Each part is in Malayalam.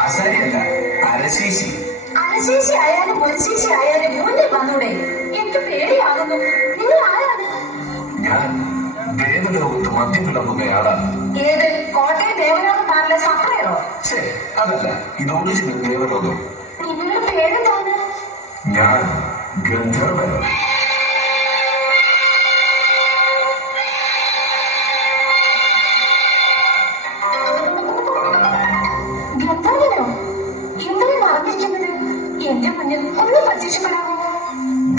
ആശാരിയല്ല, അരശേഷി. അരശേഷി ആയാലും മുൻശേഷി ആയാലും മുന്നിൽ വന്നൂടെ? എനിക്ക് പേടിയാകുന്നു. നിങ്ങൾ ആരാണ്? ഞാൻ ദേവലോകത്ത് മദ്യം വിളമ്പുന്നയാളാണ്. ഏത്? കോട്ടയം ദേവലോകം പാടില്ല സപ്ലയറോ? അതല്ല, ഇത് ഒറിജിനൽ ദേവലോകം. നിങ്ങളുടെ പേരെന്താണ്? ഞാൻ ഗന്ധർവൻ.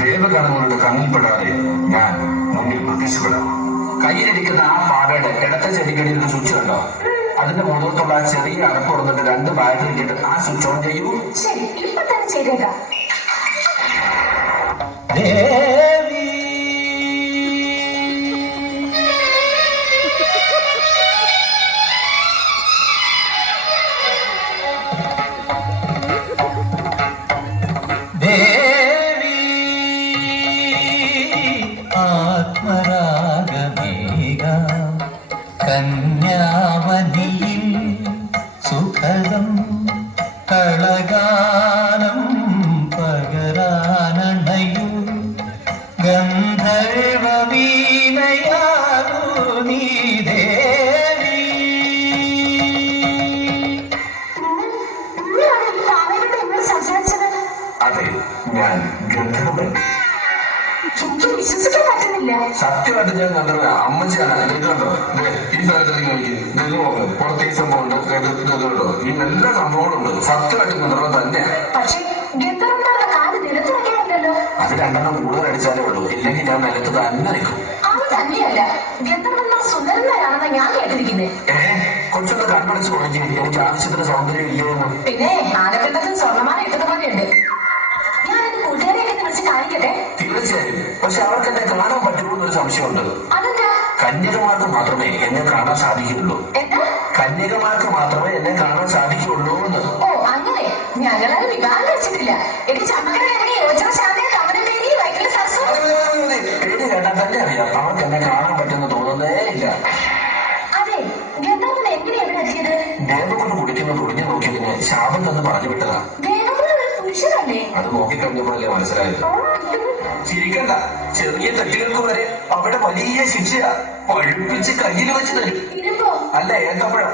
ദേവഗണങ്ങളുടെ കണ്ണിൽപ്പെടാതെ ഞാൻ മുന്നിൽ പ്രത്യക്ഷപ്പെടാം. കയ്യിലിരിക്കുന്ന ആ പാവയുടെ ഇടത്തെ ചെടികളിൽ ഒരു സ്വിച്ച് കണ്ടോ? അതിന്റെ മുഖത്തുള്ള ആ ചെറിയ അടപ്പ് തുറന്നിട്ട് 2 ബാറ്ററി ഇട്ടിട്ട് ആ സ്വിച്ച് ഓൺ ചെയ്യൂ. ശരി, ഇപ്പൊ തന്നെ ചെയ്തേക്കാം. കന്യാവനിയിൽ സുഖദം കളഗാനം പകരാനണയൂ ഗന്ധർവ വീണയാകൂ നീ ദേവി. അതെ, ഞാൻ ഗന്ധർവൻ. വിശ്വസിക്കാൻ പറ്റുന്നില്ല. സത്യമായിട്ട് ഞാൻ ഗന്ധർവ. അമ്മച്ചിയാണ്. കണ്ടോ, ഈ സ്ഥലത്തേക്ക് നോക്കി, പുറത്ത് ഈ സംഭവം ഉണ്ട്, കേട്ടോ, ഈ എല്ലാ സംഭവങ്ങളും ഉണ്ട്. സത്യമായിട്ട് ഗന്ധർവൻ തന്നെയാണ്. അത് 2 കൂടുതൽ അടിച്ചാലേ ഉള്ളൂ, ഇല്ലെങ്കിൽ ഞാൻ നിലത്ത് തന്നെ നിൽക്കും. കൊച്ചൊന്ന് കണ്ണടച്ച് തുടങ്ങി. എനിക്ക് ആവശ്യത്തിന് സൗന്ദര്യം ഇല്ലെന്ന്. പിന്നെ ആനപ്പിണ്ടത്തിൽ സ്വർണ്ണമാല ഇട്ടതുപോലെ ഉണ്ട്. ഞാനെന്റെ കൂട്ടുകാരെയൊക്കെ വിളിച്ച് കാണിക്കട്ടെ? തീർച്ചയായും. പക്ഷെ അവർക്ക് എന്നെ കാണാൻ പറ്റുമോ എന്നൊരു സംശയമുണ്ട്. കന്യകമാർക്ക് മാത്രമേ എന്നെ കാണാൻ സാധിക്കുള്ളൂ. കന്യകമാർക്ക് മാത്രമേ എന്നെ കാണാൻ സാധിക്കുള്ളൂ എന്ന്. ഓ, അങ്ങനെ. ഞങ്ങളത് വിവാഹം കഴിച്ചിട്ടില്ല. പേര് കേട്ടാൽ തന്നെ അറിയാം അവർക്ക് എന്നെ കാണാൻ പറ്റുന്ന തോന്നുന്നേ ഇല്ല. അതെ, ഗന്ധർവൻ എങ്ങനെയാ ഇവിടെ എത്തിയത്? ദേവകൊണ്ട് കുടിക്കുന്ന തുടിഞ്ഞു നോക്കിയതിന് ശാപം തന്നെ പറഞ്ഞു വിട്ടതാ. അത് നോക്കിക്കഴിഞ്ഞപ്പോഴല്ലേ മനസ്സിലായത്. ചിരിക്കണ്ട, ചെറിയ തെറ്റുകൾക്ക് വരെ അവിടെ വലിയ ശിക്ഷയാ. പഴുപ്പിച്ച് കയ്യിൽ വെച്ച് തരും. അല്ല, ഏത്തപ്പഴം.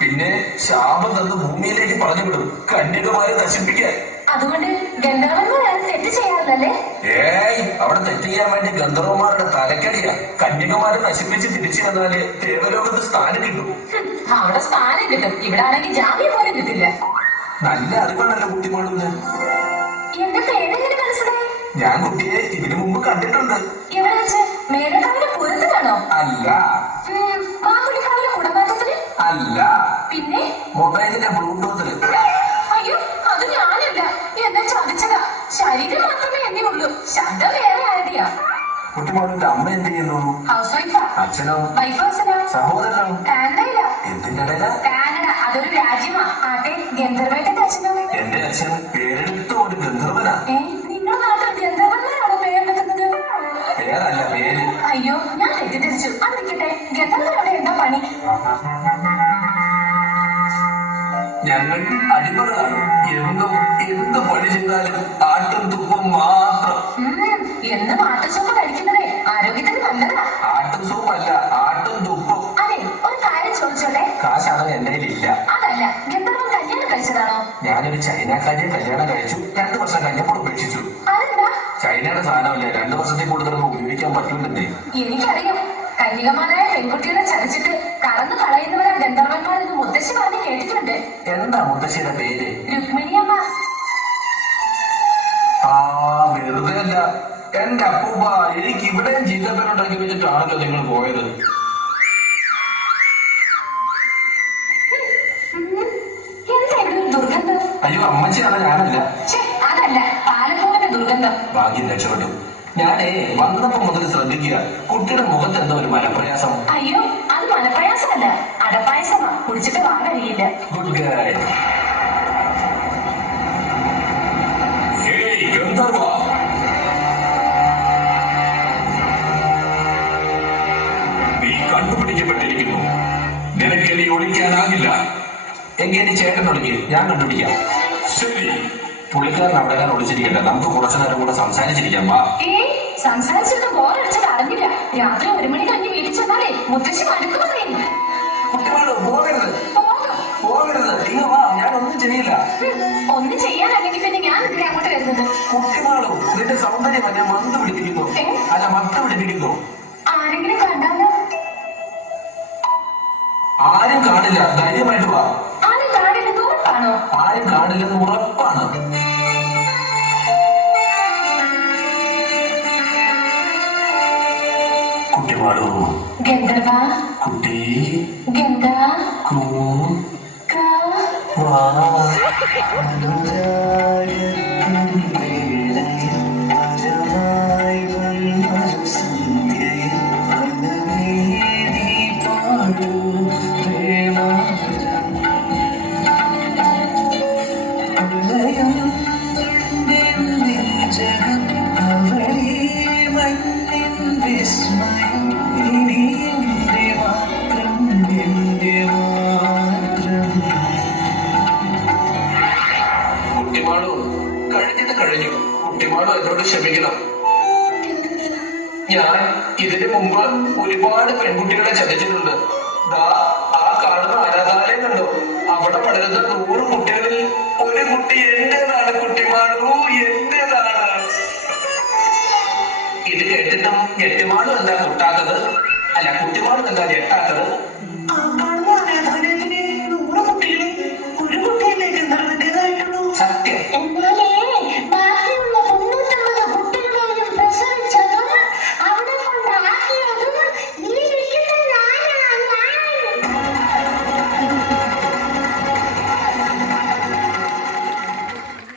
പിന്നെ ശാപം തന്ന് ഭൂമിയിലേക്ക് പറഞ്ഞു വിടും, കന്യകമാരെ നശിപ്പിക്കാൻ. അതുകൊണ്ട് ഗന്ധർവന്മാരും തെറ്റ് ചെയ്യാറില്ലല്ലേ? ഏയ്, അവിടെ തെറ്റ് ചെയ്യാൻ വേണ്ടി ഗന്ധർവന്മാരുടെ തലക്കടിയാ. കന്യകമാരെ നശിപ്പിച്ച് തിരിച്ചു വന്നാല് ദേവലോകത്ത് സ്ഥാനം കിട്ടും. അവിടെ സ്ഥാനം കിട്ടും, ഇവിടെ ആണെങ്കിൽ ജാമ്യം പോലും കിട്ടില്ല. നല്ല അറിവാണല്ലോ കുട്ടിമോളൂന്ന്. എന്റെ പേരെങ്ങനെ മനസ്സിലായി? ഞാൻ കുട്ടിയെ ഇതിനു മുമ്പ് കണ്ടിട്ടുണ്ട്. എവിടെ വെച്ച്? മേഘക്കാവിലെ പൂരത്തിലാണോ? അല്ല. മാങ്കുളിക്കാവിലെ കുടമാറ്റത്തിന്? അല്ല. പിന്നെ? മൊബൈലിന്റെ ബ്ലൂടൂത്തില്. അയ്യോ, അത് ഞാനല്ല. എന്നെ ചതിച്ചതാ. ശരീരം മാത്രമേ എന്നെ ഉള്ളൂ, ശബ്ദം വേറെ ആരുടെയാ. കുട്ടിമോളിന്റെ അമ്മ എന്ത് ചെയ്യുന്നു? ഹൗസ് വൈഫാ. അച്ഛനോ? വൈഫാസനോ? സഹോദരനോ? കാനഡയിലാ. എന്തിന്റെ ഇടയിലാ? കാനഡ അതൊരു രാജ്യമാ. ആട്ടെ, ഗന്ധർവന്റെ അച്ഛനോ? എന്റെ അച്ഛൻ പേരെടുത്ത ഒരു ഗന്ധർവനാ. നിങ്ങളുടെ നാട്ടിൽ ഗന്ധർവന്മാരാണോ പേരെടുക്കുന്നത്? പേരല്ല, പേര്. അയ്യോ, ഞാൻ തെറ്റിദ്ധരിച്ചു. അതിരിക്കട്ടെ, ഗന്ധർവനോടെ എന്താ പണി? ഞങ്ങൾ അടിമകളാണ്. എന്ത് പണി ചെയ്താലും ആട്ടും തുപ്പും മാത്രം. എന്ന് മാട്ടുചൊമ്പ് കഴിക്കുന്ന ഇല്ല. അതല്ല, ഗന്ധർവൻ കല്യാണം കഴിച്ചതാണോ? ഞാനൊരു ചൈനക്കാരിയെ കല്യാണം കഴിച്ചു, 2 വർഷം കഴിഞ്ഞപ്പോൾ ഉപേക്ഷിച്ചു. അതെന്താ? ചൈനയുടെ സാധനമല്ലേ, 2 വർഷത്തിൽ കൂടുതലൊന്നും ഉപയോഗിക്കാൻ പറ്റൂലെന്നേ. എനിക്കറിയാം, കന്യകമാരായ പെൺകുട്ടികളെ ചതിച്ചിട്ട് കറന്നു കളയുന്നവരാ ഗന്ധർവന്മാരെന്ന് മുത്തശ്ശി പറഞ്ഞ് കേട്ടിട്ടുണ്ട്. എന്താ മുത്തശ്ശിയുടെ പേര്? രുക്മിണിയമ്മ. ആ, വെറുതെ അല്ല. എന്റെ അപ്പൂപ്പ, എനിക്ക് ഇവിടെയും ചീത്തപ്പേരുണ്ടാക്കി വെച്ചിട്ടാണല്ലോ നിങ്ങൾ പോയത്. എന്തായിരുന്നു ദുർഗന്ധം? അയ്യോ, അമ്മച്ചിയാണ്, ഞാനല്ല. അതല്ല, പാലപ്പൂവിന്റെ ദുർഗന്ധം. ഭാഗ്യം, രക്ഷപ്പെട്ടു. ഞാനേ വന്നപ്പോ മുതൽ ശ്രദ്ധിക്കുക, കുട്ടിയുടെ മുഖത്ത് എന്തോ ഒരു മലപ്രയാസം. അയ്യോ, അത് മനപ്രയാസമല്ല, അടപ്പായസമാ. കുടിച്ചിട്ട് വാ കഴിയില്ല. ഗുഡ് ഗൈ. ഹേയ് ഗന്ധർവ, നീ കണ്ടുപിടിക്കപ്പെട്ടിരിക്കുന്നു. നിനക്ക് നീ ഒളിക്കാനാകില്ല. എങ്കിൽ നീ ചേട്ടൻ ഒളിക്ക്, ഞാൻ കണ്ടുപിടിക്കാം. ശരി, പുള്ളിക്കാരൻ അവിടെ ഞാൻ ഒളിച്ചിരിക്കട്ടെ, നമുക്ക് കുറച്ചു നേരം കൂടെ സംസാരിച്ചിരിക്കാം. വാ. സംസാരിച്ചിട്ട് ബോറടിച്ചത് അറിഞ്ഞില്ല. രാത്രി 1 മണി കഴിഞ്ഞ് വീട്ടിൽ ചെന്നാലേ മുത്തശ്ശി മടുത്തു പറയുന്നു. കുട്ടിമാള് പോകരുത്, പോകും. പോകരുത്. ഇങ്ങ് വാ, ഞാനൊന്നും ചെയ്യില്ല. ഒന്നും ചെയ്യാനല്ലെങ്കിൽ പിന്നെ ഞാൻ ഇതിനെ അങ്ങോട്ട് വരുന്നത്. കുട്ടിമാളു, നിന്റെ സൗന്ദര്യം ഞാൻ മന്ത് പിടിപ്പിക്കുന്നു, അല്ല മത്ത് പിടിപ്പിക്കുന്നു. ആരെങ്കിലും കണ്ടാലോ? ആരും കാണില്ല, ധൈര്യമായിട്ട് വാ. ആരും കാണില്ലെന്ന് ഉറപ്പാണോ? ആരും കാണില്ലെന്ന് ഉറപ്പാണ്. കുട്ടിമാളു. ഗന്ധർവ. കുട്ടി. ഗന്ധ. കൂ. കാ. വാ. കുട്ടിമാളു, കഴിഞ്ഞത് കഴിഞ്ഞു. കുട്ടിമാളു എന്നോട് ക്ഷമിക്കണം. ഞാൻ ഇതിനു മുമ്പ് ഒരുപാട് പെൺകുട്ടികളെ ചതിച്ചിട്ടുണ്ട്. ദാ ആ കാണുന്ന അനാഥാലയം കണ്ടോ, അവിടെ വളരുന്ന 100 കുട്ടികളിൽ ഒരു കുട്ടി എന്റേതാണ്. കുട്ടിമാളു, എന്റേതാണ്. ഇത് കേട്ടിട്ടും ഞെട്ടിമാളും എന്താ കുട്ടാത്തത്? അല്ല, കുട്ടിമാളും എന്താ ഞെട്ടാത്തത്?